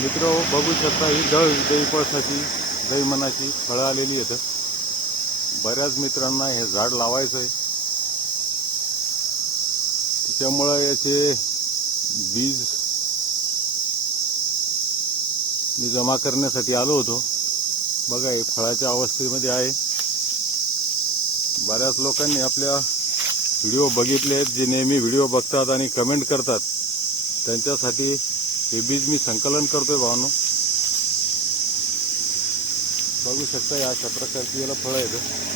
मित्र बघू शकता ही दही पळसाची दही मनाची फळं आलेली आहेत. बऱ्याच मित्रांना हे झाड लावायचं आहे, त्यामुळे याचे बीज मी जमा करण्यासाठी आलो होतो. बघा हे फळाच्या अवस्थेमध्ये आहे. बऱ्याच लोकांनी आपल्या व्हिडिओ बघितले आहेत, जे नेहमी व्हिडिओ बघतात आणि कमेंट करतात, त्यांच्यासाठी हे बीज मी संकलन करतोय भावांनो. बघू शकता या अशा प्रकारची याला फळं आहेत.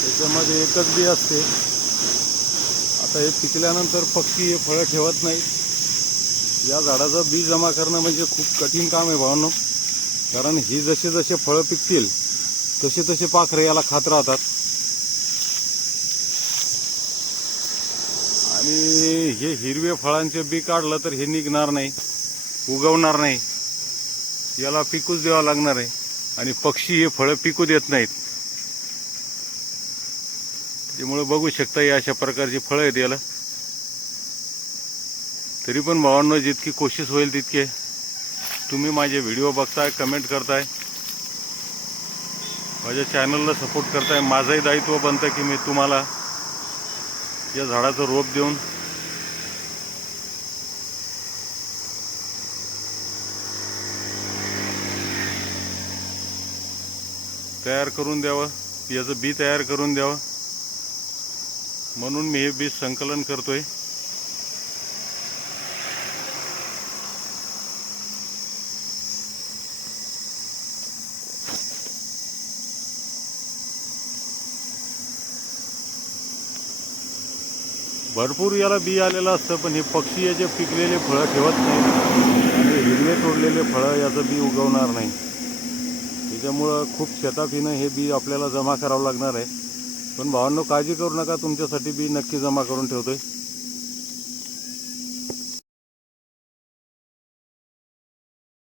त्याच्यामध्ये एकच बी असते. आता हे पिकल्यानंतर पक्षी हे फळं ठेवत नाहीत. या झाडाचं बी जमा करणं म्हणजे खूप कठीण काम आहे भावांनो, कारण ही जसे जसे फळं पिकतील तसे तसे पाखरे याला खात राहतात आणि हे हिरवे फळांचे बी काढलं तर हे निघणार नाही, उगवणार नाही. याला पिकूच द्यावं लागणार आहे आणि पक्षी हे फळं पिकू देत नाहीत. त्यामुळे बघू शकता या अशा प्रकारची फळं आहेत याला. तरी पण भावांनो, जितकी कोशिश होईल तितके तुम्ही माझे व्हिडिओ बघताय, कमेंट करताय, माझ्या चॅनलला सपोर्ट करताय. माझंही दायित्व बनतं की मी तुम्हाला या झाडाचं रोप देऊन तयार करून द्यावं, याचं बी तयार करून द्यावं, म्हणून मी हे बीज संकलन करतोय. भरपूर याला बी आलेलं असतं, पण हे पक्षी याचे पिकलेले फळं ठेवत नाही आणि हिरवे तोडलेले फळं याचं बी उगवणार नाही. त्याच्यामुळं खूप शेतातीनं हे बी आपल्याला जमा करावं लागणार आहे. पण भावांनो, काळजी करू नका, तुमच्यासाठी बी नक्की जमा करून ठेवतोय.